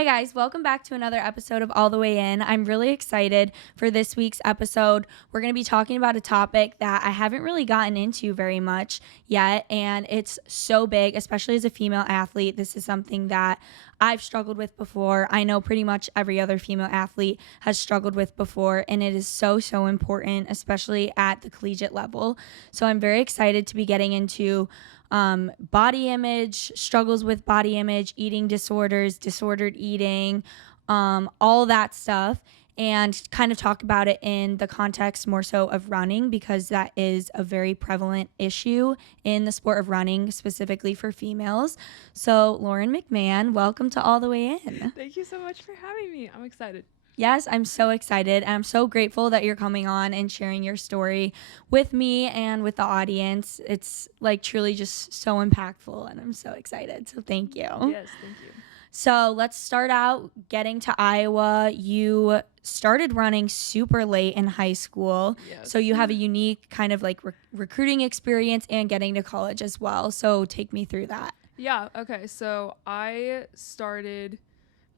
Hi guys, welcome back to another episode of All the Way In. I'm really excited for this week's episode. We're going to be talking about a topic that I haven't really gotten into very much yet, and it's so big, especially as a female athlete. This is something that I've struggled with before. I know pretty much every other female athlete has struggled with before, and it is so important, especially at the collegiate level. So I'm very excited to be getting into body image, struggles with body image, eating disorders, disordered eating, all that stuff, and kind of talk about it in the context more so of running, because that is a very prevalent issue in the sport of running, specifically for females. So Lauren Mcmahon, welcome to All the Way In. Thank you so much for having me. I'm excited. Yes, I'm so excited, and I'm so grateful that you're coming on and sharing your story with me and with the audience. It's like truly just so impactful, and I'm so excited. So thank you. Yes, thank you. So let's start out getting to Iowa. You started running super late in high school. Yes. So you have a unique kind of like recruiting experience and getting to college as well. So take me through that. Yeah, okay. So I started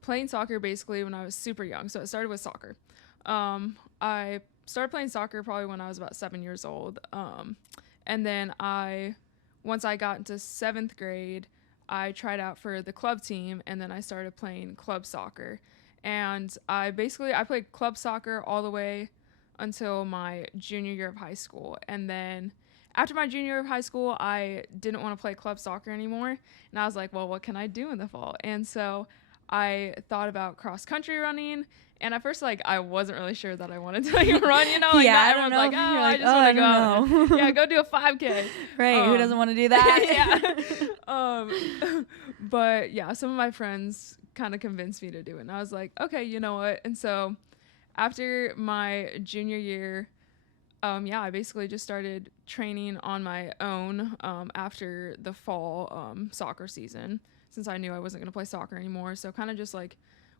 playing soccer basically when I was super young. So it started with soccer. I started playing soccer probably when I was about 7 years old. And then once I got into 7th grade, I tried out for the club team, and then I started playing club soccer. And I played club soccer all the way until my junior year of high school. And then after my junior year of high school, I didn't want to play club soccer anymore. And I was like, well, what can I do in the fall? And so I thought about cross country running, and at first, I wasn't really sure that I wanted to run, Yeah, everyone's like, I just want to go out and, go do a 5K. Right, who doesn't want to do that? Yeah. But yeah, some of my friends kind of convinced me to do it, and I was like, okay, you know what? And so after my junior year, I basically just started training on my own after the fall soccer season, since I knew I wasn't going to play soccer anymore. So kind of just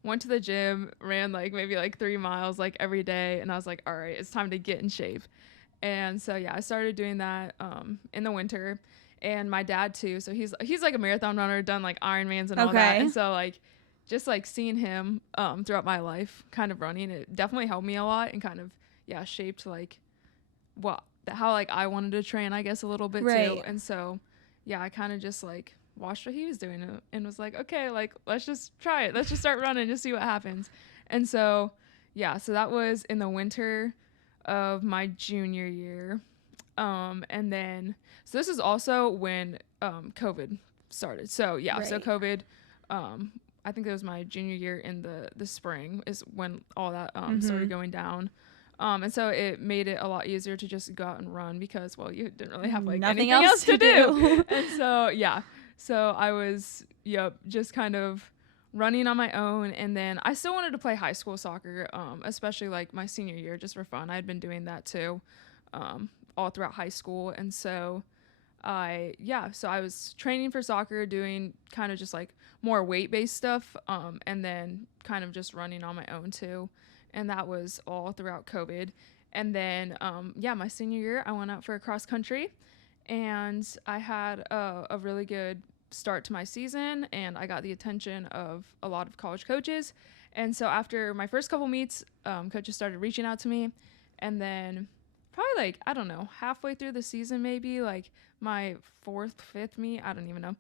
went to the gym, ran maybe 3 miles every day, and I was like, all right, it's time to get in shape. And so I started doing that in the winter. And my dad too, so he's a marathon runner, done Ironmans and all that. And so just seeing him throughout my life kind of running, it definitely helped me a lot, and kind of shaped how I wanted to train, I guess, a little bit too. And so I kind of just watched what he was doing and was like, okay, let's just try it, let's just start running, just see what happens. And so so that was in the winter of my junior year. And then so this is also when COVID started. So so COVID, I think it was my junior year in the spring is when all that started going down. And so it made it a lot easier to just go out and run, because you didn't really have anything else to do. And so so I was just kind of running on my own. And then I still wanted to play high school soccer, especially my senior year, just for fun. I had been doing that too, all throughout high school. And so I was training for soccer, doing kind of just more weight-based stuff, and then kind of just running on my own too. And that was all throughout COVID. And then my senior year, I went out for a cross country, and I had a really good start to my season, and I got the attention of a lot of college coaches. And so after my first couple meets, coaches started reaching out to me. And then probably I don't know, halfway through the season, maybe my 4th, 5th meet, I don't even know,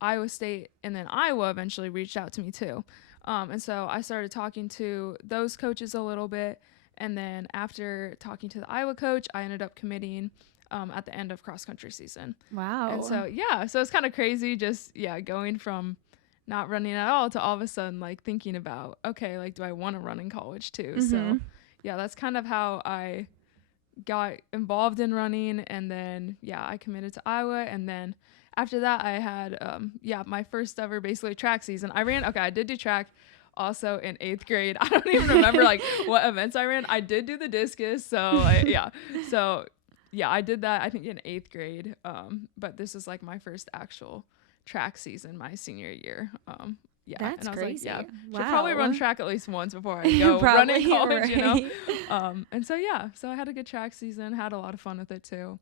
Iowa State and then Iowa eventually reached out to me too. And so I started talking to those coaches a little bit. And then after talking to the Iowa coach, I ended up committing at the end of cross country season. Wow. And so, so it's kind of crazy just, going from not running at all to all of a sudden, thinking about, okay, do I want to run in college too? Mm-hmm. So that's kind of how I got involved in running. And then, I committed to Iowa. And then after that, I had, my first ever basically track season. I did do track also in 8th grade. I don't even remember what events I ran. I did do the discus. So I did that, I think, in 8th grade. But this is my first actual track season my senior year. That's and I was crazy. Wow. Should Wow. probably run track at least once before I go run in college, right. And so so I had a good track season, had a lot of fun with it too.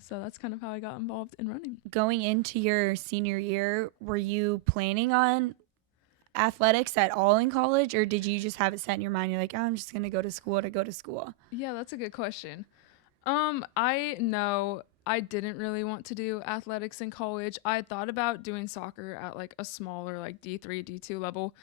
So that's kind of how I got involved in running. Going into your senior year, were you planning on athletics at all in college, or did you just have it set in your mind? You're like, oh, I'm just going to go to school. Yeah, that's a good question. I know I didn't really want to do athletics in college. I thought about doing soccer at like a smaller like D3, D2 level.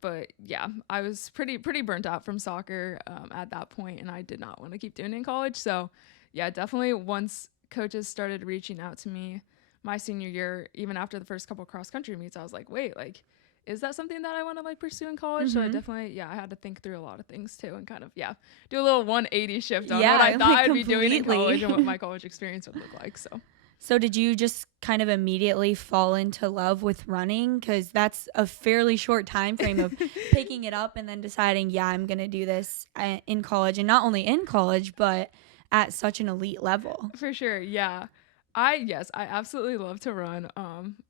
But yeah, I was pretty burnt out from soccer at that point, and I did not want to keep doing it in college. So yeah, definitely once coaches started reaching out to me my senior year, even after the first couple cross country meets, I was like, wait, like, is that something that I want to like pursue in college? So I definitely, yeah, I had to think through a lot of things too, and kind of, yeah, do a little 180 shift on what I thought I'd be doing in college and what my college experience would look like. So did you just kind of immediately fall into love with running? Because that's a fairly short time frame of picking it up and then deciding, yeah, I'm going to do this in college, and not only in college, but at such an elite level. For sure, yeah. I absolutely love to run.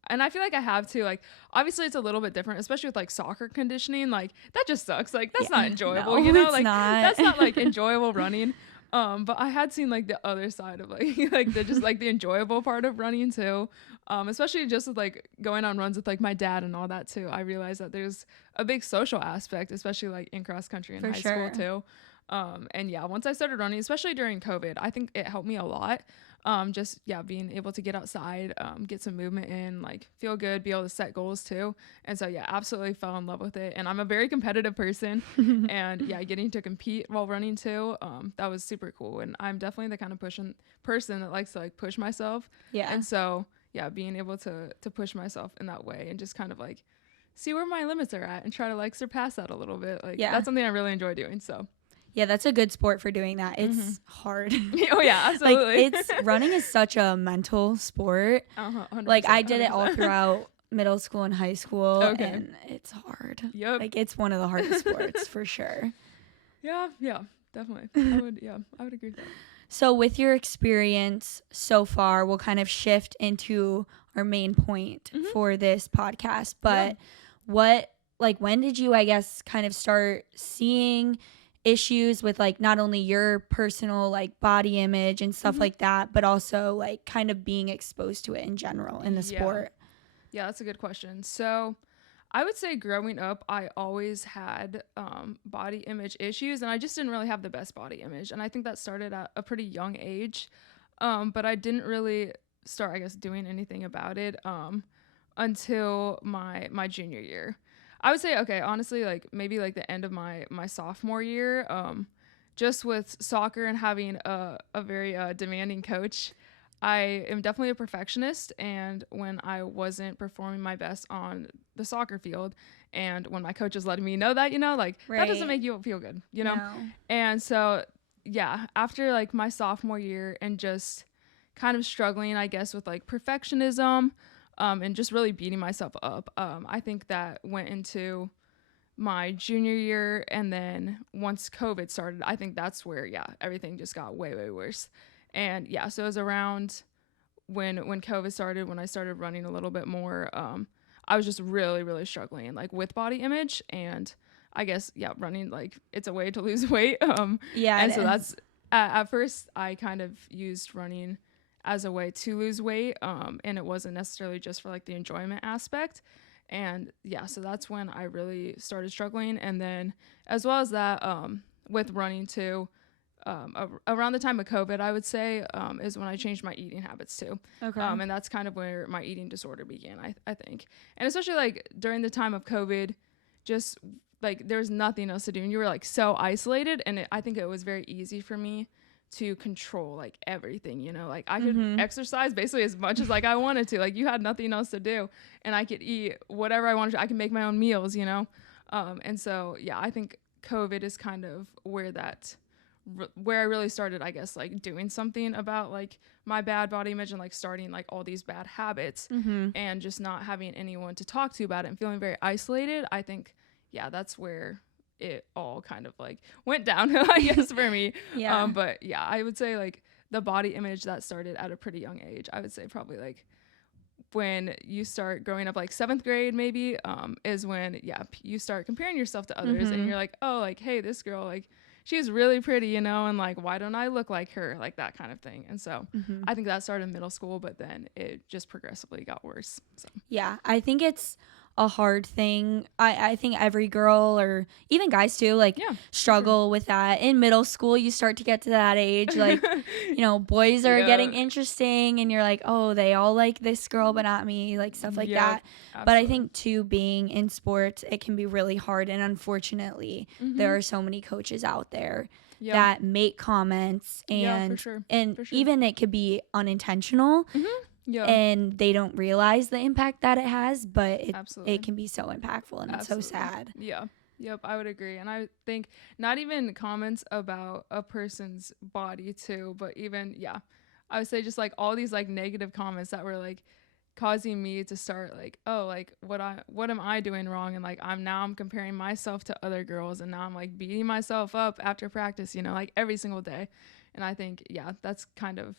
And I feel like I have to, like, obviously it's a little bit different, especially with like soccer conditioning. Like that just sucks. Like that's not enjoyable, no, Like not. That's not like enjoyable running. But I had seen like the other side of like like the just like the enjoyable part of running too. Especially just with like going on runs with like my dad and all that too. I realized that there's a big social aspect, especially like in cross country and high school too. And yeah, once I started running, especially during COVID, I think it helped me a lot. Just being able to get outside, get some movement in, like feel good, be able to set goals too. And so yeah, absolutely fell in love with it. And I'm a very competitive person, and yeah, getting to compete while running too, that was super cool. And I'm definitely the kind of person that likes to like push myself. Yeah. And so yeah, being able to push myself in that way and just kind of like see where my limits are at and try to like surpass that a little bit. Like that's something I really enjoy doing. So yeah, that's a good sport for doing that. It's hard. Oh yeah, absolutely. Like running is such a mental sport. Like I did it all throughout middle school and high school, and it's hard. Yep. Like it's one of the hardest sports for sure. Yeah, definitely. I would agree with that. So with your experience so far, we'll kind of shift into our main point for this podcast. But when did you, I guess, kind of start seeing issues with like not only your personal like body image and stuff like that, but also like kind of being exposed to it in general in the sport? Yeah, that's a good question. So I would say growing up, I always had body image issues, and I just didn't really have the best body image. And I think that started at a pretty young age. But I didn't really start, I guess, doing anything about it until my junior year. I would say, okay, honestly, like maybe like the end of my sophomore year, just with soccer and having a very demanding coach. I am definitely a perfectionist, and when I wasn't performing my best on the soccer field, and when my coach is letting me know that, that doesn't make you feel good, No. And so, yeah, after like my sophomore year and just kind of struggling, I guess, with like perfectionism, and just really beating myself up. I think that went into my junior year, and then once COVID started, I think that's where, everything just got way, way worse. And yeah, so it was around when COVID started, when I started running a little bit more, I was just really, really struggling like with body image, and I guess, running, like it's a way to lose weight. And so that's, at first I kind of used running as a way to lose weight, and it wasn't necessarily just for like the enjoyment aspect. And so that's when I really started struggling. And then as well as that, with running too, around the time of COVID, I would say, is when I changed my eating habits too. Okay. And that's kind of where my eating disorder began, I think. And especially like during the time of COVID, just like there was nothing else to do, and you were like so isolated, and I think it was very easy for me to control like everything, like I could exercise basically as much as like I wanted to. Like you had nothing else to do, and I could eat whatever I wanted to. I can make my own meals, and so I think COVID is kind of where where I really started, I guess, like doing something about like my bad body image, and like starting like all these bad habits, and just not having anyone to talk to about it and feeling very isolated. I think that's where it all kind of like went downhill, I guess, for me. But I would say like the body image that started at a pretty young age. I would say probably like when you start growing up, like 7th grade maybe, is when you start comparing yourself to others, and you're like, oh, like, hey, this girl, like she's really pretty, and like why don't I look like her, like that kind of thing. And so I think that started in middle school, but then it just progressively got worse. So I think it's a hard thing. I think every girl, or even guys too, like Yeah, struggle with that. In middle school, you start to get to that age, like, boys are Yeah. getting interesting and you're like, oh, they all like this girl, but not me, like stuff like Yep, that. But I absolutely. think too, being in sports, it can be really hard. And unfortunately, there are so many coaches out there Yeah. that make comments, Yeah, and for sure. and For sure. even it could be unintentional, Yeah. and they don't realize the impact that it has, but Absolutely. it can be so impactful, and it's so sad. Yeah. Yep, I would agree. And I think not even comments about a person's body too, but even I would say just like all these like negative comments that were like causing me to start like, oh, like what am I doing wrong? And like I'm comparing myself to other girls, and now I'm like beating myself up after practice, like every single day. And I think that's kind of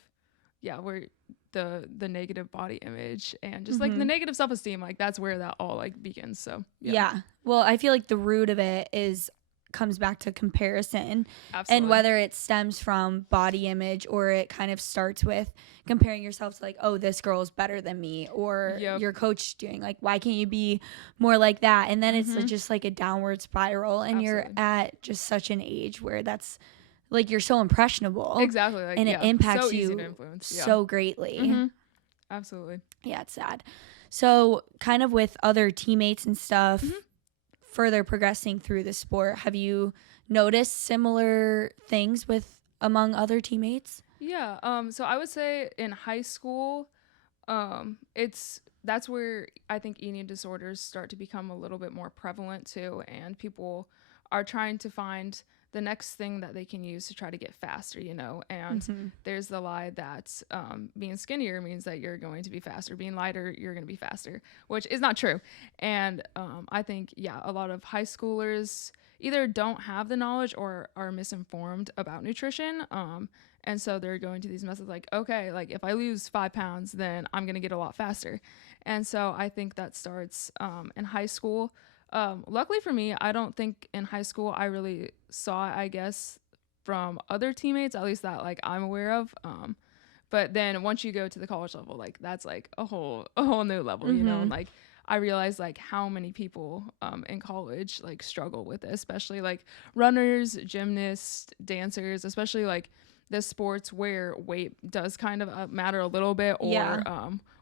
where the negative body image and just like the negative self-esteem, like that's where that all like begins. So Yeah. Well, I feel like the root of it comes back to comparison. Absolutely. And whether it stems from body image, or it kind of starts with comparing yourself to like, oh, this girl's better than me, or your coach doing like, why can't you be more like that? And then it's just like a downward spiral, and you're at just such an age where that's like, you're so impressionable. Exactly. Like, and it impacts so easy you to influence. so greatly. Absolutely. Yeah, it's sad. So kind of with other teammates and stuff, further progressing through the sport, have you noticed similar things with among other teammates? Yeah. So I would say in high school, that's where I think eating disorders start to become a little bit more prevalent too, and people are trying to find the next thing that they can use to try to get faster, and there's the lie that being skinnier means that you're going to be faster, being lighter you're going to be faster, which is not true. And I think a lot of high schoolers either don't have the knowledge or are misinformed about nutrition, and so they're going to these methods like, okay, like if I lose 5 pounds, then I'm going to get a lot faster. And so I think that starts in high school. Luckily for me, I don't think in high school I really saw it, I guess, from other teammates, at least that like I'm aware of. But then once you go to the college level, like that's like a whole new level, and like I realized like how many people in college like struggle with it, especially like runners, gymnasts, dancers, especially like the sports where weight does kind of matter a little bit, or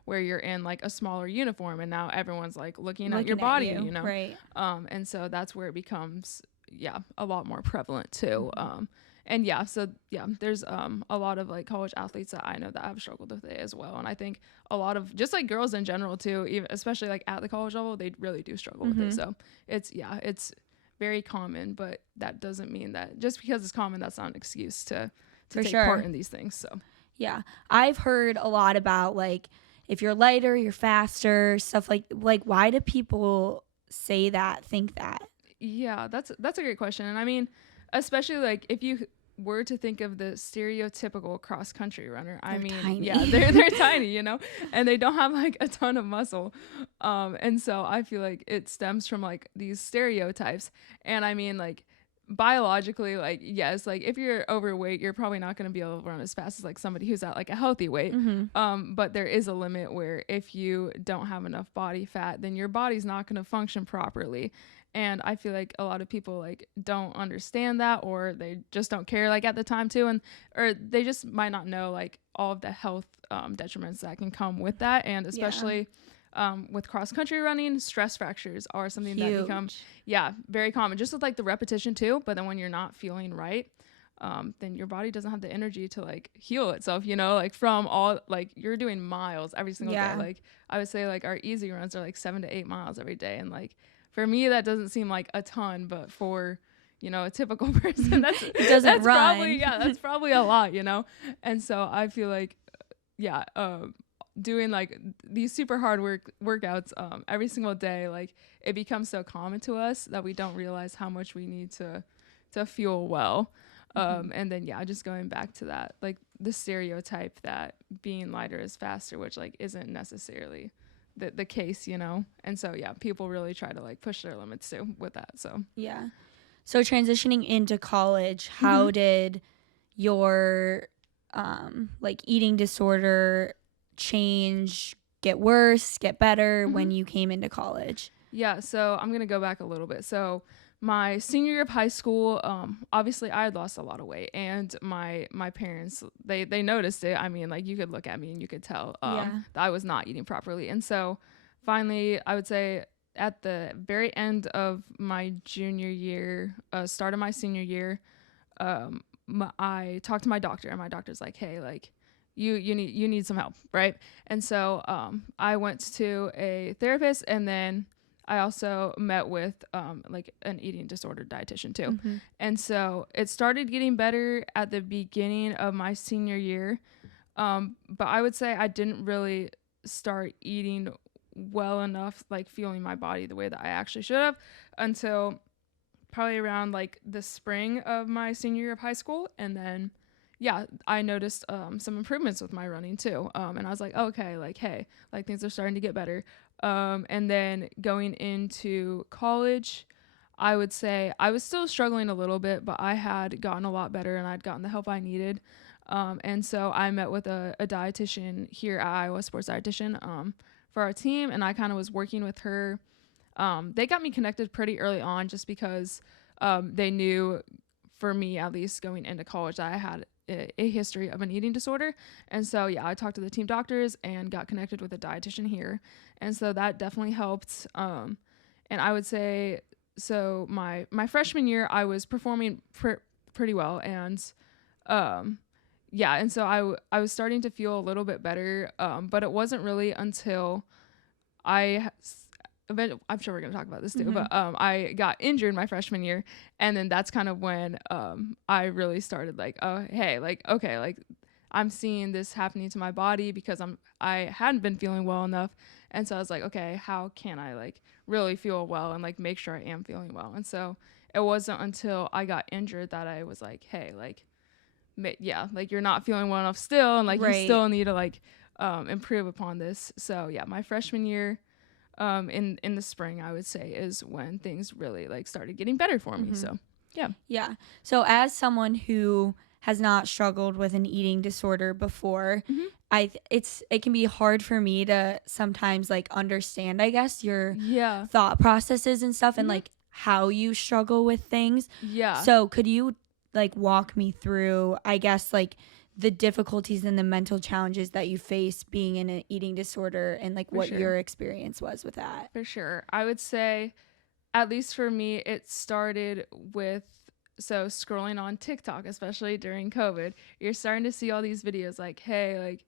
where you're in like a smaller uniform and now everyone's like looking at your body, Right. And so that's where it becomes a lot more prevalent too. And there's a lot of like college athletes that I know that have struggled with it as well. And I think a lot of just like girls in general too, even especially like at the college level, they really do struggle with it. So it's very common, but that doesn't mean that just because it's common, that's not an excuse to take part in these things. So yeah, I've heard a lot about like, if you're lighter, you're faster, stuff like why do people say that, think that? Yeah, that's a great question. And I mean, especially like if you were to think of the stereotypical cross country runner, Tiny. they're tiny, and they don't have like a ton of muscle. And so I feel like it stems from like these stereotypes. And I mean, like biologically, like yes, like if you're overweight, you're probably not going to be able to run as fast as like somebody who's at like a healthy weight. But there is a limit where if you don't have enough body fat, then your body's not going to function properly. And I feel like a lot of people like don't understand that, or they just don't care like at the time too, or they just might not know like all of the health detriments that can come with that. And especially with cross country running, stress fractures are something that become very common, just with like the repetition too. But then when you're not feeling right, then your body doesn't have the energy to like heal itself, like from all, like you're doing miles every single day. Like I would say like our easy runs are like 7 to 8 miles every day. And like for me, that doesn't seem like a ton, but for, a typical person, that's probably a lot, And so I feel like, doing like these super hard workouts every single day, like it becomes so common to us that we don't realize how much we need to fuel well. And then just going back to that, like the stereotype that being lighter is faster, which like isn't necessarily the case, and so people really try to like push their limits too with that. So so transitioning into college, how did your like eating disorder change, get worse, get better when you came into college? Yeah, so I'm gonna go back a little bit. So my senior year of high school, obviously I had lost a lot of weight, and my parents they noticed it. I mean, like you could look at me and you could tell Yeah. that I was not eating properly, and so finally, I would say at the very end of my junior year, start of my senior year, I talked to my doctor, and my doctor's like, hey, like you need some help, right? And so I went to a therapist, and then I also met with like an eating disorder dietitian too. Mm-hmm. And so it started getting better at the beginning of my senior year, but I would say I didn't really start eating well enough, like feeling my body the way that I actually should have, until probably around like the spring of my senior year of high school. And then yeah, I noticed some improvements with my running too, and I was like, okay, like hey, like things are starting to get better. And then going into college, I would say I was still struggling a little bit, but I had gotten a lot better, and I'd gotten the help I needed. And so I met with a dietitian here at Iowa, sports dietitian, for our team, and I kind of was working with her. They got me connected pretty early on, just because they knew, for me at least going into college, that I had a history of an eating disorder. And so yeah, I talked to the team doctors and got connected with a dietitian here, and so that definitely helped. And I would say, so my freshman year I was performing pretty well, and yeah, and so I was starting to feel a little bit better, but it wasn't really until I I'm sure we're going to talk about this too, but I got injured my freshman year, and then that's kind of when I really started like, oh hey, like okay, like I'm seeing this happening to my body, because I hadn't been feeling well enough. And so I was like, okay, how can I like really feel well and like make sure I am feeling well? And so it wasn't until I got injured that I was like, hey, like yeah, like you're not feeling well enough still, and like you Right. still need to like improve upon this. So yeah, my freshman year, in the spring, I would say, is when things really like started getting better for me. So yeah. Yeah. So as someone who has not struggled with an eating disorder before, it can be hard for me to sometimes like understand, I guess, your Yeah. thought processes and stuff, and like how you struggle with things. Yeah. So could you like walk me through, I guess, like the difficulties and the mental challenges that you face being in an eating disorder, and like what your experience was with that? For sure. I would say, at least for me, it started with, so scrolling on TikTok, especially during COVID, you're starting to see all these videos like, hey, like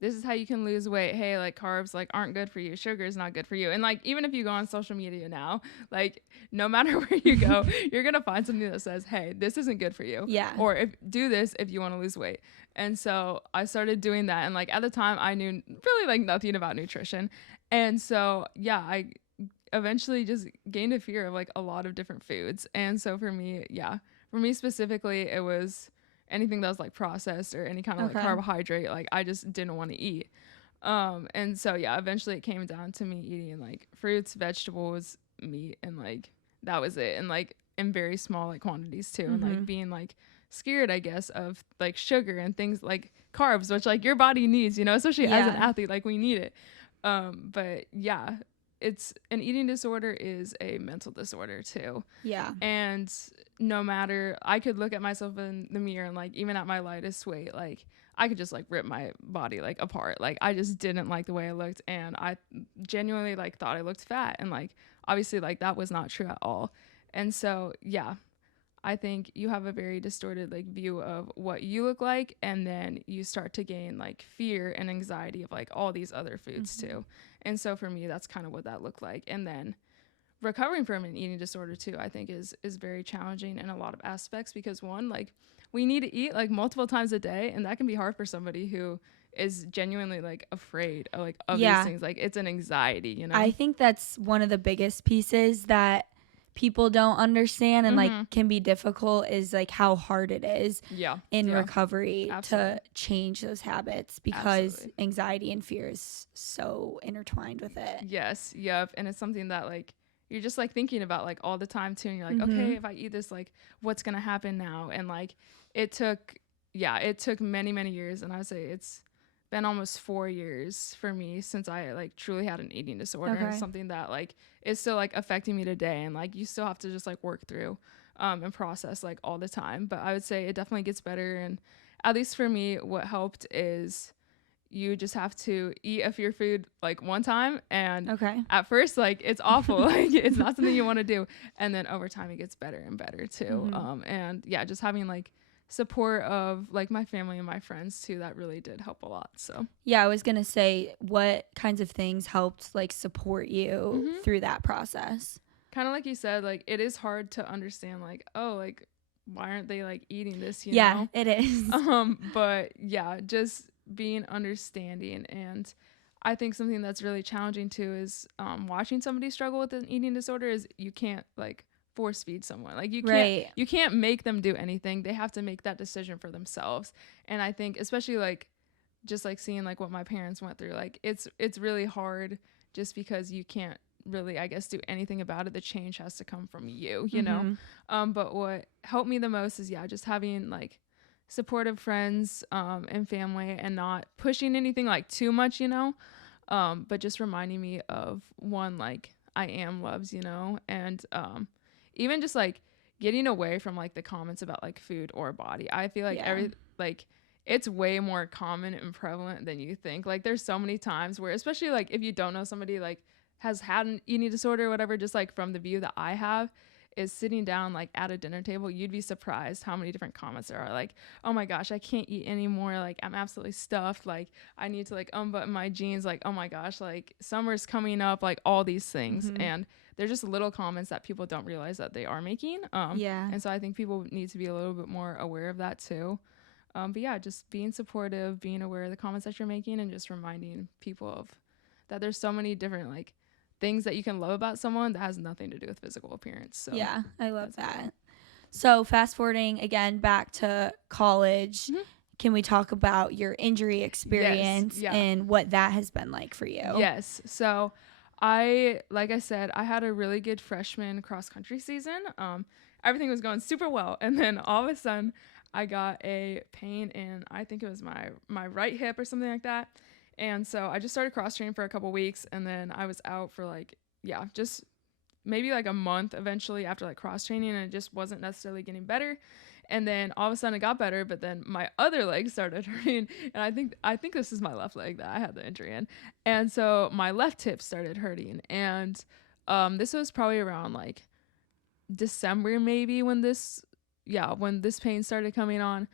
this is how you can lose weight. Hey, like carbs like aren't good for you. Sugar is not good for you. And like even if you go on social media now, like no matter where you go, you're gonna find something that says, hey, this isn't good for you. Yeah. Or if do this if you want to lose weight. And so I started doing that. And like at the time I knew really like nothing about nutrition. And so yeah, I eventually just gained a fear of like a lot of different foods. And so for me, yeah, for me specifically, it was anything that was like processed or any kind of like carbohydrate, like I just didn't want to eat. And so yeah, eventually it came down to me eating like fruits, vegetables, meat, and like that was it. And like in very small like quantities too. And like being like scared, I guess, of like sugar and things like carbs, which like your body needs, you know, especially as an athlete, like we need it. But yeah, it's an eating disorder is a mental disorder too. Yeah. And no matter, I could look at myself in the mirror and like even at my lightest weight, like I could just like rip my body like apart. Like I just didn't like the way I looked, and I genuinely like thought I looked fat, and like obviously like that was not true at all. And so yeah, I think you have a very distorted like view of what you look like, and then you start to gain like fear and anxiety of like all these other foods too. And so for me, that's kind of what that looked like. And then recovering from an eating disorder too, I think is very challenging in a lot of aspects, because one, like we need to eat like multiple times a day, and that can be hard for somebody who is genuinely like afraid of like of these things. Like it's an anxiety, you know. I think that's one of the biggest pieces that people don't understand and like can be difficult, is like how hard it is in recovery to change those habits, because anxiety and fear is so intertwined with it. Yes. Yep. And it's something that like you're just like thinking about like all the time too, and you're like, okay, if I eat this, like what's gonna happen now? And like it took many years, and I would say it's been almost 4 years for me since I like truly had an eating disorder. And Okay. something that like is still like affecting me today, and like you still have to just like work through and process like all the time. But I would say it definitely gets better. And at least for me, what helped is you just have to eat of your food like one time, and Okay. at first like it's awful. Like it's not something you want to do, and then over time it gets better and better too. And yeah, just having like support of like my family and my friends too, that really did help a lot. So Yeah, I was gonna say, what kinds of things helped like support you through that process? kind of like you said, like it is hard to understand like, oh, like why aren't they like eating this, you Yeah, know? it is. But yeah, just being understanding. And I think something that's really challenging too is watching somebody struggle with an eating disorder is you can't like force feed someone. Like Right. you can't make them do anything. They have to make that decision for themselves. And I think especially like just like seeing like what my parents went through, like it's really hard just because you can't really, I guess, do anything about it. The change has to come from you know. But what helped me the most is just having like supportive friends and family, and not pushing anything like too much, you know, but just reminding me of one, like I am loves, you know. And even just like getting away from like the comments about like food or body. I feel like like it's way more common and prevalent than you think. Like there's so many times where, especially like if you don't know somebody like has had an eating disorder or whatever, just like from the view that I have, is sitting down like at a dinner table, you'd be surprised how many different comments there are. Like, oh my gosh, I can't eat anymore. Like I'm absolutely stuffed. Like I need to like unbutton my jeans. Like, oh my gosh, like summer's coming up, like all these things. And they're just little comments that people don't realize that they are making. And so I think people need to be a little bit more aware of that too. But yeah, just being supportive, being aware of the comments that you're making, and just reminding people of that there's so many different like things that you can love about someone that has nothing to do with physical appearance. So yeah, I love that. Cool. So fast forwarding again back to college, can we talk about your injury experience and what that has been like for you? Yes. So like I said, I had a really good freshman cross country season. Everything was going super well. And then all of a sudden I got a pain in, I think it was my right hip or something like that. And so I just started cross training for a couple weeks, and then I was out for like, just maybe like a month eventually after like cross training, and it just wasn't necessarily getting better. And then all of a sudden it got better, but then my other leg started hurting. And I think this is my left leg that I had the injury in. And so my left hip started hurting. And this was probably around like December maybe when this pain started coming on.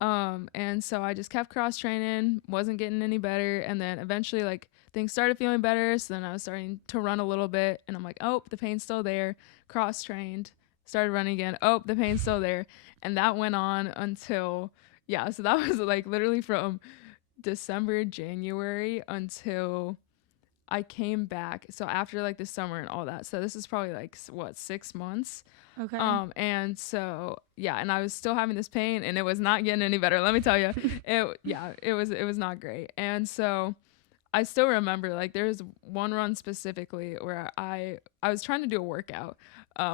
And so I just kept cross training, wasn't getting any better. And then eventually like things started feeling better. So then I was starting to run a little bit, and I'm like, oh, the pain's still there. Cross trained, started running again. Oh, the pain's still there. And that went on until, so that was like literally from December, January until I came back. So after like the summer and all that. So this is probably like 6 months. Okay. And so, and I was still having this pain, and it was not getting any better. Let me tell you, it was not great. And so I still remember like there was one run specifically where I was trying to do a workout,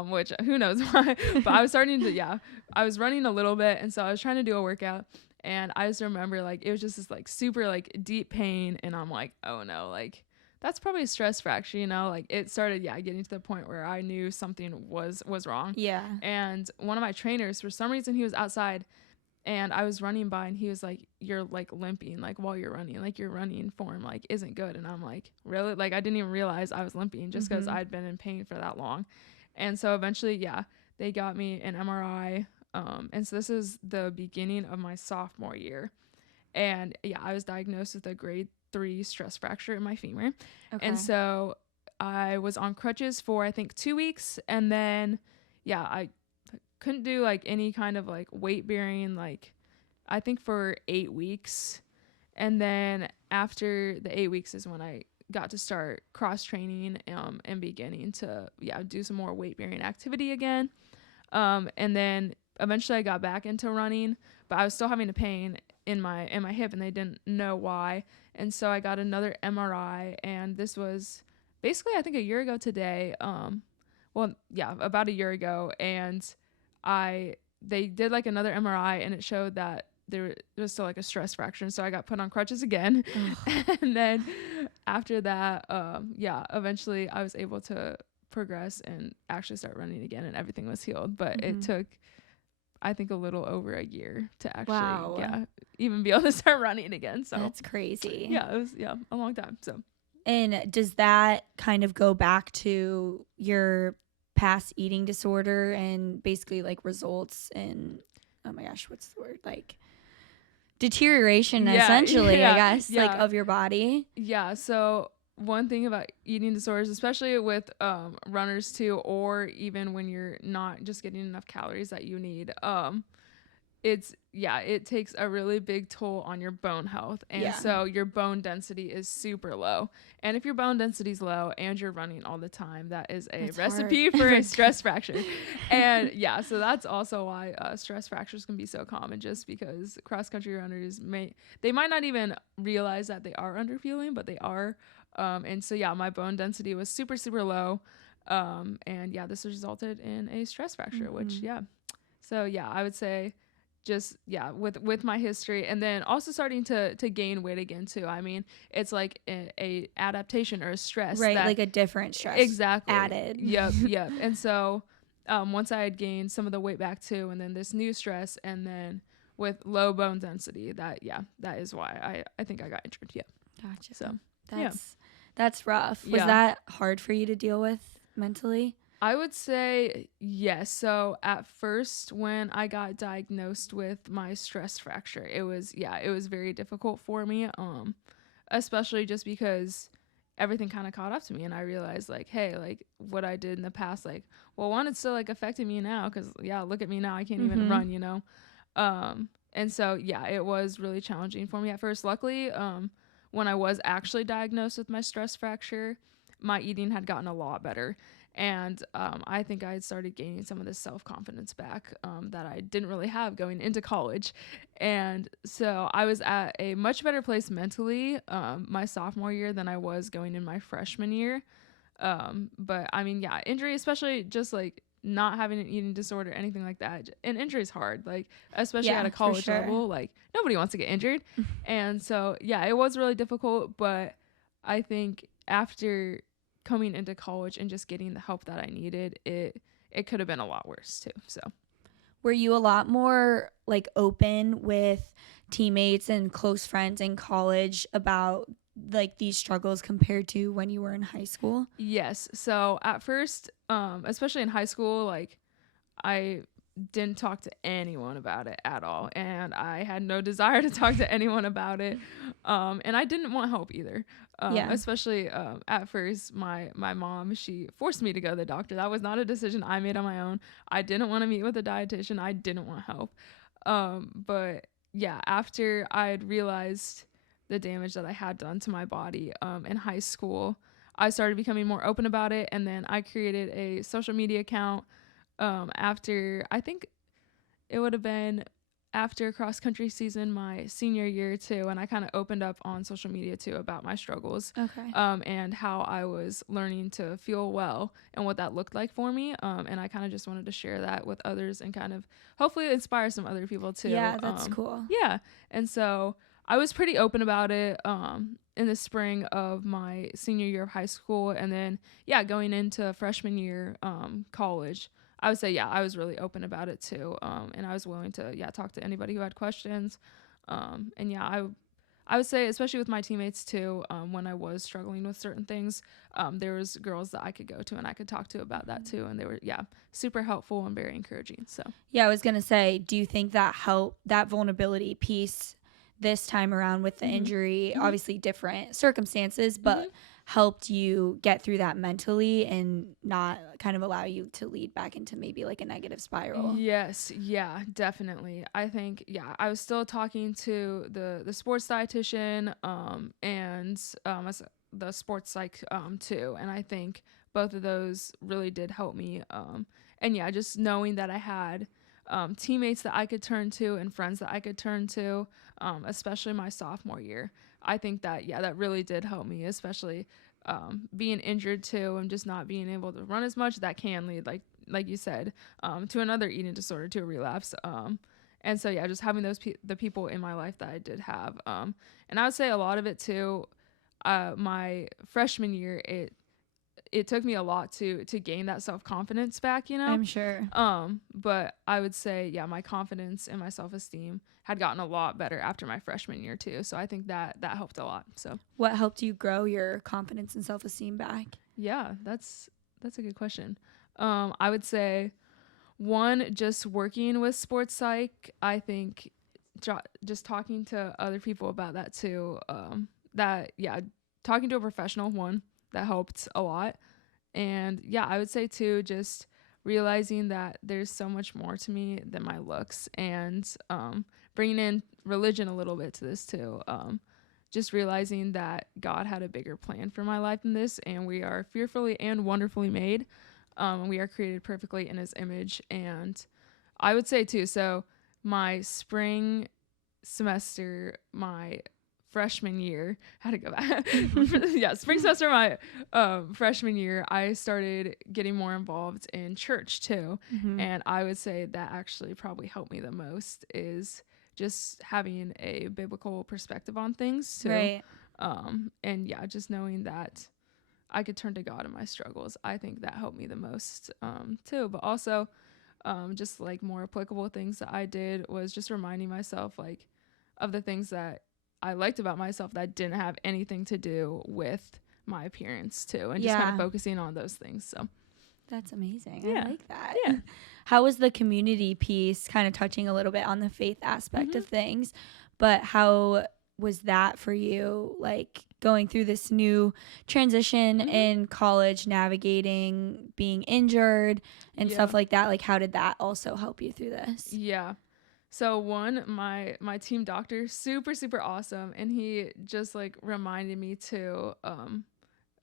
which who knows why, but I was starting to, I was running a little bit. And so I was trying to do a workout, and I just remember like, it was just this like super like deep pain. And I'm like, oh no, like, that's probably a stress fracture, you know. Like it started getting to the point where I knew something was wrong. And one of my trainers, for some reason, he was outside, and I was running by, and he was like, you're like limping like while you're running, like your running form like isn't good. And I'm like, really? Like I didn't even realize I was limping just because I'd been in pain for that long. And so eventually they got me an MRI, and so this is the beginning of my sophomore year. And I was diagnosed with a grade 3 stress fracture in my femur. Okay. And so I was on crutches for I think 2 weeks, and then I couldn't do like any kind of like weight bearing, like I think for 8 weeks. And then after the 8 weeks is when I got to start cross training and beginning to do some more weight bearing activity again. And then eventually I got back into running, but I was still having a pain in my hip, and they didn't know why. And so I got another MRI, and this was basically I think a year ago today. About a year ago. And they did like another MRI, and it showed that there was still like a stress fracture. So I got put on crutches again. And then after that, eventually I was able to progress and actually start running again, and everything was healed. But it took, I think, a little over a year to actually, even be able to start running again. So that's crazy. Yeah, it was, a long time. So. And does that kind of go back to your past eating disorder and basically like results in, oh my gosh, what's the word? Like deterioration, essentially, I guess, like of your body? Yeah. So one thing about eating disorders, especially with runners too, or even when you're not just getting enough calories that you need, it takes a really big toll on your bone health. And so your bone density is super low. And if your bone density is low and you're running all the time, that is a recipe for a stress fracture. And so that's also why stress fractures can be so common, just because cross-country runners they might not even realize that they are underfueling, but they are. And so my bone density was super, super low. And this resulted in a stress fracture, which so I would say just with my history, and then also starting to gain weight again too. I mean, it's like a adaptation or a stress, right? Like a different stress added. Yep. And so once I had gained some of the weight back too, and then this new stress, and then with low bone density, that is why I think I got injured. Gotcha. So that's rough. Was that hard for you to deal with mentally? I would say yes. So at first, when I got diagnosed with my stress fracture, it was very difficult for me. Especially just because everything kind of caught up to me, and I realized like, hey, like what I did in the past, like, well, one, it's still like affecting me now, because look at me now, I can't even run, you know. And so it was really challenging for me at first. Luckily, when I was actually diagnosed with my stress fracture, my eating had gotten a lot better. And I think I had started gaining some of this self-confidence back that I didn't really have going into college. And so I was at a much better place mentally my sophomore year than I was going in my freshman year. But I mean, injury, especially just like not having an eating disorder, anything like that. And injury is hard, like especially at a college level. Like nobody wants to get injured. And so it was really difficult. But I think after coming into college and just getting the help that I needed, it could have been a lot worse too. So were you a lot more like open with teammates and close friends in college about like these struggles compared to when you were in high school? Yes. So at first, especially in high school, like I didn't talk to anyone about it at all, and I had no desire to talk to anyone about it, and I didn't want help either. Especially at first, my mom, she forced me to go to the doctor. That was not a decision I made on my own. I didn't want to meet with a dietitian. I didn't want help. But after I had realized the damage that I had done to my body in high school, I started becoming more open about it, and then I created a social media account after, I think it would have been after cross country season my senior year too, and I kind of opened up on social media too about my struggles, and how I was learning to feel well and what that looked like for me, and I kind of just wanted to share that with others and kind of hopefully inspire some other people too. That's cool. And so I was pretty open about it in the spring of my senior year of high school, and then going into freshman year college, I would say, I was really open about it too. And I was willing to, talk to anybody who had questions. And I would say, especially with my teammates too, when I was struggling with certain things, there was girls that I could go to and I could talk to about that too. And they were, super helpful and very encouraging. So, I was going to say, do you think that that vulnerability piece this time around with the injury, obviously different circumstances, but helped you get through that mentally and not kind of allow you to lead back into maybe like a negative spiral? Yes. Definitely. I think, I was still talking to the sports dietitian, and the sports psych, too. And I think both of those really did help me. And just knowing that I had teammates that I could turn to and friends that I could turn to, especially my sophomore year. I think that, that really did help me, especially being injured too and just not being able to run as much. That can lead, like you said, to another eating disorder, to a relapse. And so yeah, just having the people in my life that I did have, and I would say a lot of it too. My freshman year, it took me a lot to gain that self-confidence back, you know. I'm sure. But I would say, yeah, my confidence and my self-esteem had gotten a lot better after my freshman year too. So I think that helped a lot. So What helped you grow your confidence and self-esteem back? yeah, that's a good question. I would say one, just working with sports psych. I think just talking to other people about that too. That yeah, talking to a professional, one, that helped a lot. And yeah, I would say too, just realizing that there's so much more to me than my looks, and bringing in religion a little bit to this too. Just realizing that God had a bigger plan for my life than this, and we are fearfully and wonderfully made. We are created perfectly in His image. And I would say too, so my spring semester, my freshman year, had to go back. Yeah, spring semester, my freshman year, I started getting more involved in church too. Mm-hmm. And I would say that actually probably helped me the most is just having a biblical perspective on things too. Right. And yeah, just knowing that I could turn to God in my struggles. I think that helped me the most too. But also, just like more applicable things that I did was just reminding myself like of the things that I liked about myself that didn't have anything to do with my appearance too, and just kind of focusing on those things. So that's amazing. Yeah. I like that. Yeah. How was the community piece, kind of touching a little bit on the faith aspect of things, but how was that for you, like going through this new transition in college, navigating being injured and stuff like that? Like, how did that also help you through this? Yeah. So one, my team doctor, super, super awesome. And he just like reminded me too,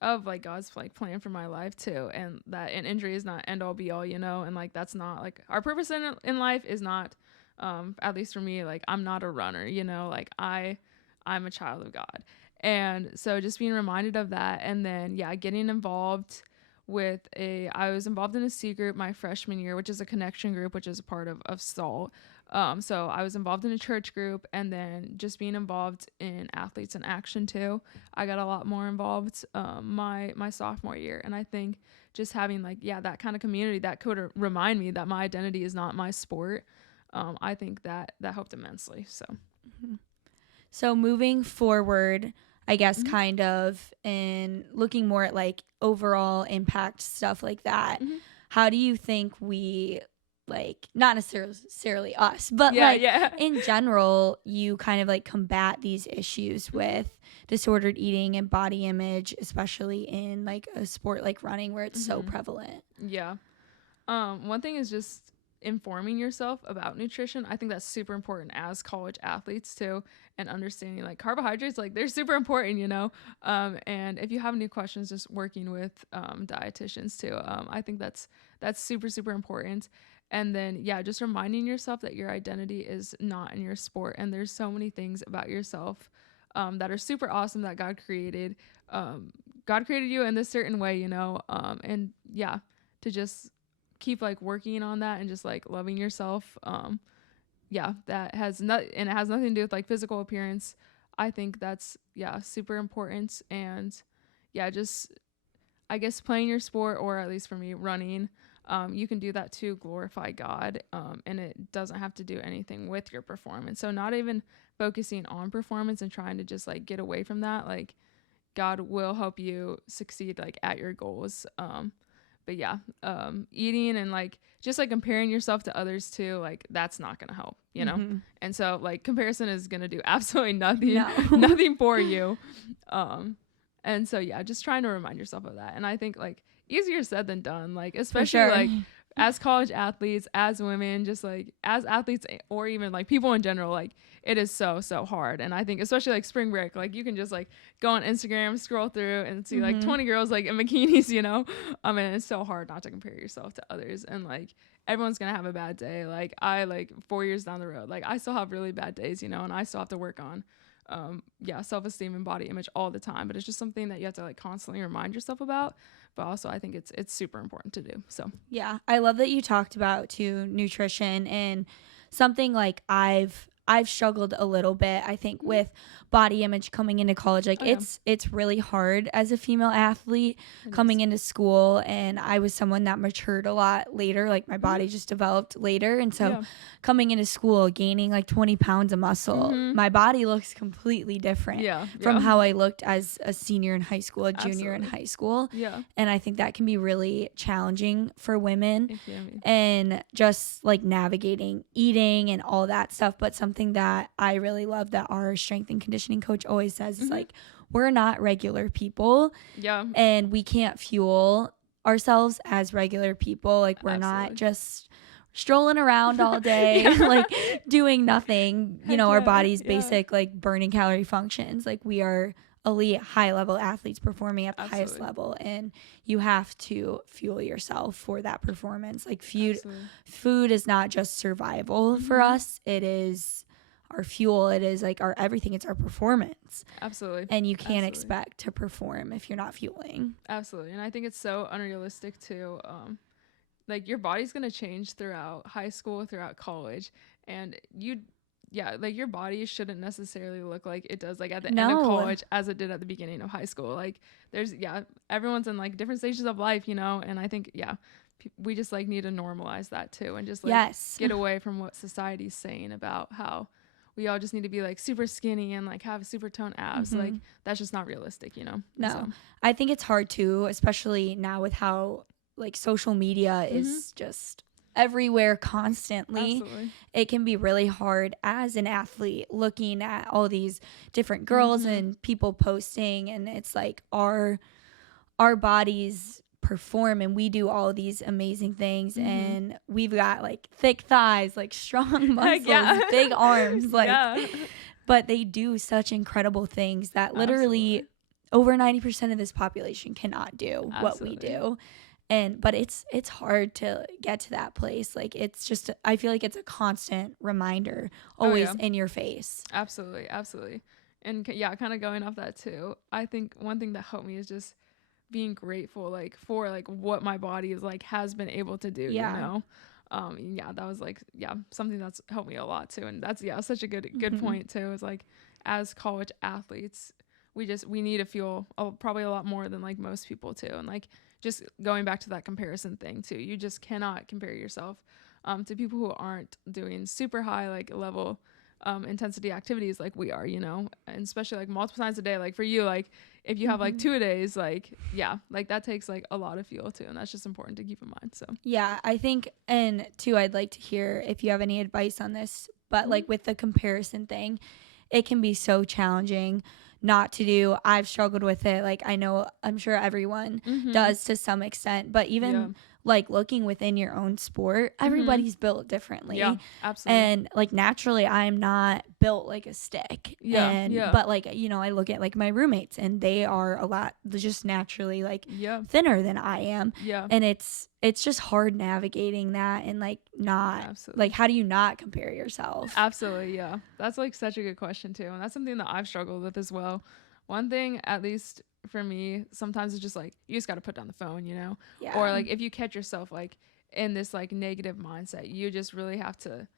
of like God's like plan for my life too. And that an injury is not end all be all, you know, and like, that's not like our purpose in life is not, at least for me, like I'm not a runner, you know, like I'm a child of God. And so just being reminded of that. And then, yeah, getting involved I was involved in a C group my freshman year, which is a connection group, which is a part of SALT. So I was involved in a church group, and then just being involved in Athletes in Action too. I got a lot more involved my sophomore year. And I think just having like, yeah, that kind of community that could remind me that my identity is not my sport. I think that helped immensely. So. Mm-hmm. So moving forward, I guess kind of in looking more at like overall impact, stuff like that. How do you think we, like, not necessarily us, but in general, you kind of like combat these issues with disordered eating and body image, especially in like a sport like running where it's so prevalent? Yeah. One thing is just informing yourself about nutrition. I think that's super important as college athletes too, and understanding like carbohydrates, like they're super important, you know. And if you have any questions, just working with dietitians too. I think that's super, super important. And then yeah, just reminding yourself that your identity is not in your sport, and there's so many things about yourself that are super awesome that God created. God created you in this certain way, you know. And yeah, to just keep like working on that and just like loving yourself. That has and it has nothing to do with like physical appearance. I think that's super important. And yeah, just I guess playing your sport, or at least for me, running, you can do that to glorify God, and it doesn't have to do anything with your performance. So not even focusing on performance and trying to just like get away from that. Like God will help you succeed like at your goals. But yeah, eating and like just like comparing yourself to others too, like that's not gonna help, you know. And so like comparison is gonna do absolutely nothing, nothing for you. And so yeah, just trying to remind yourself of that. And I think like easier said than done, like especially like as college athletes, as women, just like as athletes, or even like people in general, like it is so hard. And I think especially like spring break, like you can just like go on Instagram, scroll through and see like 20 girls like in bikinis, you know. And it's so hard not to compare yourself to others. And like everyone's gonna have a bad day. Like I, like 4 years down the road, like I still have really bad days, you know, and I still have to work on self-esteem and body image all the time. But it's just something that you have to like constantly remind yourself about. But also I think it's super important to do. So yeah, I love that you talked about too nutrition and something like I've struggled a little bit, I think, with body image coming into college. Like Oh, yeah. it's really hard as a female athlete It coming is. into school, and I was someone that matured a lot later. Like my body just developed later, and so Yeah. coming into school, gaining like 20 pounds of muscle, my body looks completely different Yeah. from Yeah. how I looked as a senior in high school, a junior in Absolutely. high school. Yeah. And I think that can be really challenging for women, It can be. and just like navigating eating and all that stuff. But something that I really love that our strength and conditioning coach always says is like, we're not regular people, Yeah. and we can't fuel ourselves as regular people. Like we're not Absolutely. just strolling around all day, Yeah. like doing nothing, Heck our yeah. body's Yeah. basic like burning calorie functions. Like we are elite high level athletes performing at the highest Absolutely. level, and you have to fuel yourself for that performance. Like Absolutely. food is not just survival for us, it is our fuel, it is like our everything, it's our performance. Absolutely. And you can't Absolutely. expect to perform if you're not fueling. Absolutely. And I think it's so unrealistic too. Like your body's gonna change throughout high school, throughout college, and like your body shouldn't necessarily look like it does like at the end of No. college as it did at the beginning of high school. Like everyone's in like different stages of life, and I think we just like need to normalize that too, and just like Yes. get away from what society's saying about how we all just need to be like super skinny and like have super toned abs. Like that's just not realistic, No. So, I think it's hard too, especially now with how like social media is just everywhere constantly. absolutely. It can be really hard as an athlete looking at all these different girls and people posting, and it's like our bodies perform and we do all these amazing things, and we've got like thick thighs, like strong muscles, Yeah. big arms, like Yeah. but they do such incredible things that literally Absolutely. over 90% of this population cannot do what we Absolutely. do. But it's hard to get to that place. Like it's just, I feel like it's a constant reminder always in your face. Absolutely. Absolutely. And kind of going off that too, I think one thing that helped me is just being grateful like for like what my body is like has been able to do. That was like something that's helped me a lot too. And that's such a good point too, is like as college athletes we need to feel probably a lot more than like most people too. And like just going back to that comparison thing too, you just cannot compare yourself to people who aren't doing super high like level intensity activities like we are, and especially like multiple times a day. Like for you, like if you have like 2 days, like like that takes like a lot of fuel too, and that's just important to keep in mind. So Yeah, I think, and too, I'd like to hear if you have any advice on this, but like with the comparison thing, it can be so challenging not to do. I've struggled with it. Like I'm sure everyone does to some extent, but even like looking within your own sport, everybody's built differently. Yeah, absolutely. And like naturally I'm not built like a stick. But like, I look at like my roommates and they are a lot just naturally like thinner than I am. And it's just hard navigating that and like not like, how do you not compare yourself? Absolutely. Yeah. That's like such a good question too. And that's something that I've struggled with as well. One thing, at least for me, sometimes it's just like, you just got to put down the phone, Yeah. or like if you catch yourself like in this like negative mindset, you just really have to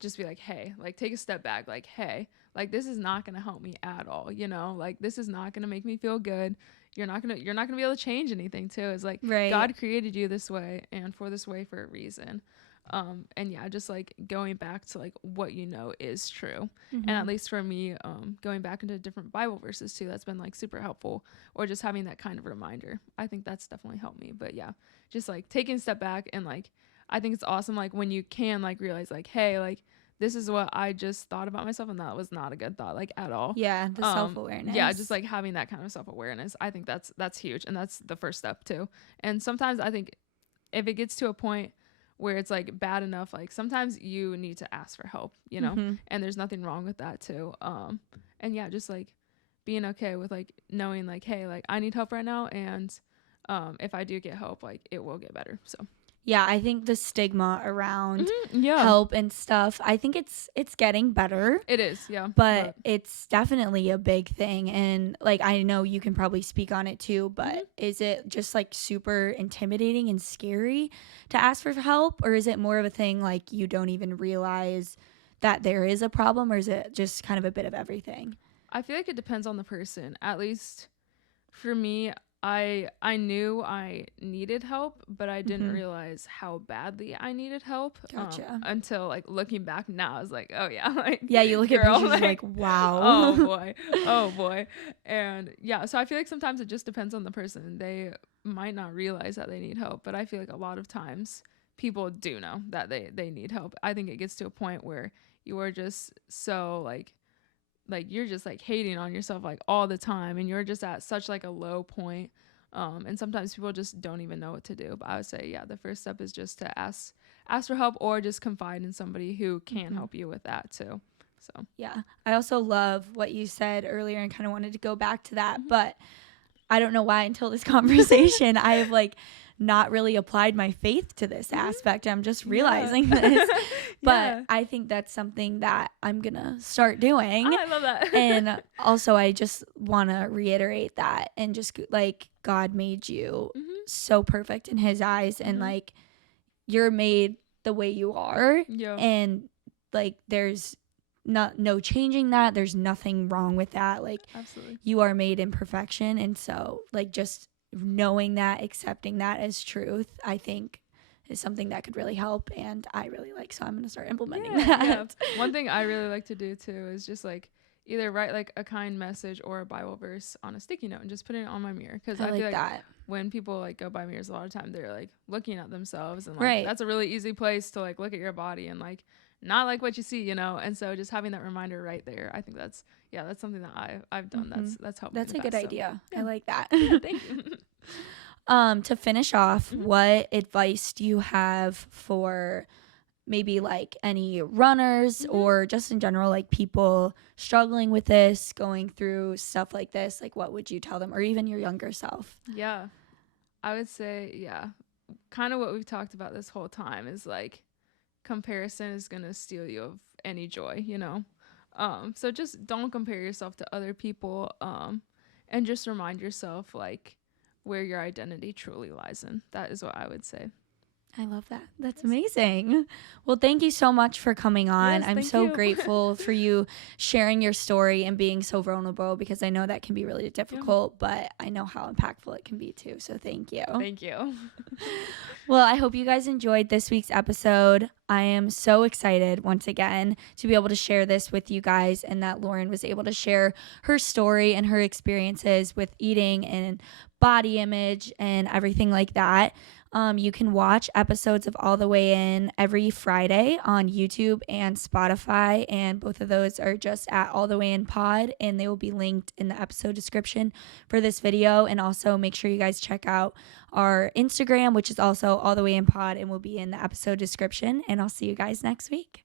just be like, hey, like take a step back. Like, hey, like this is not going to help me at all. Like this is not going to make me feel good. You're not going to be able to change anything too. It's like God created you this way and for this way for a reason. And just like going back to like what is true. And at least for me, going back into different Bible verses too, that's been like super helpful, or just having that kind of reminder. I think that's definitely helped me. But just like taking a step back, and like I think it's awesome like when you can like realize like, hey, like this is what I just thought about myself, and that was not a good thought like at all. Yeah, the self-awareness. Yeah, just like having that kind of self-awareness. I think that's huge, and that's the first step too. And sometimes I think if it gets to a point where it's like bad enough, like sometimes you need to ask for help, and there's nothing wrong with that too. And just like being okay with like knowing like, hey, like I need help right now, and if I do get help, like it will get better. So Yeah, I think the stigma around Yeah. help and stuff, I think it's getting better, It is, yeah. but it's definitely a big thing. And like I know you can probably speak on it too, but is it just like super intimidating and scary to ask for help, or is it more of a thing like you don't even realize that there is a problem, or is it just kind of a bit of everything? I feel like it depends on the person. At least for me, I knew I needed help, but I didn't realize how badly I needed help. Gotcha. Until like looking back now, I was like, oh yeah, like Yeah, you look at girl, pictures, you're like, wow. oh boy, oh boy, and yeah. So I feel like sometimes it just depends on the person. They might not realize that they need help, but I feel like a lot of times people do know that they need help. I think it gets to a point where you are just so like you're just like hating on yourself like all the time, and you're just at such like a low point. And sometimes people just don't even know what to do, but I would say, yeah, the first step is just to ask for help, or just confide in somebody who can help you with that too. So Yeah, I also love what you said earlier and kind of wanted to go back to that, but I don't know why until this conversation I have like not really applied my faith to this aspect. I'm just realizing this. But I think that's something that I'm going to start doing. I love that. And also I just want to reiterate that, and just like God made you so perfect in his eyes, and like you're made the way you are. Yeah. And like there's no changing that. There's nothing wrong with that. Like Absolutely. you are made in perfection. And so like just knowing that, accepting that as truth, I think is something that could really help, and I really like, so I'm going to start implementing that. Yeah. One thing I really like to do too is just like either write like a kind message or a Bible verse on a sticky note and just put it on my mirror, because I like feel like that. When people like go by mirrors, a lot of time they're like looking at themselves, and like that's a really easy place to like look at your body and like not like what you see, you know. And so just having that reminder right there, I think that's something that I've done that's helped. That's me a good idea. So, yeah. I like that. Thank you. To finish off, what advice do you have for maybe like any runners or just in general, like people struggling with this, going through stuff like this? Like what would you tell them, or even your younger self? Yeah, I would say, kind of what we've talked about this whole time is like comparison is going to steal you of any joy, you know? So just don't compare yourself to other people, and just remind yourself like where your identity truly lies in. That is what I would say. I love that. That's amazing. Well, thank you so much for coming on. Yes, I'm so grateful for you sharing your story and being so vulnerable, because I know that can be really difficult, but I know how impactful it can be too. So thank you. Thank you. Well, I hope you guys enjoyed this week's episode. I am so excited once again to be able to share this with you guys, and that Lauren was able to share her story and her experiences with eating and body image and everything like that. You can watch episodes of All the Way In every Friday on YouTube and Spotify, and both of those are just at All the Way In Pod, and they will be linked in the episode description for this video. And also make sure you guys check out our Instagram, which is also All the Way In Pod, and will be in the episode description. And I'll see you guys next week.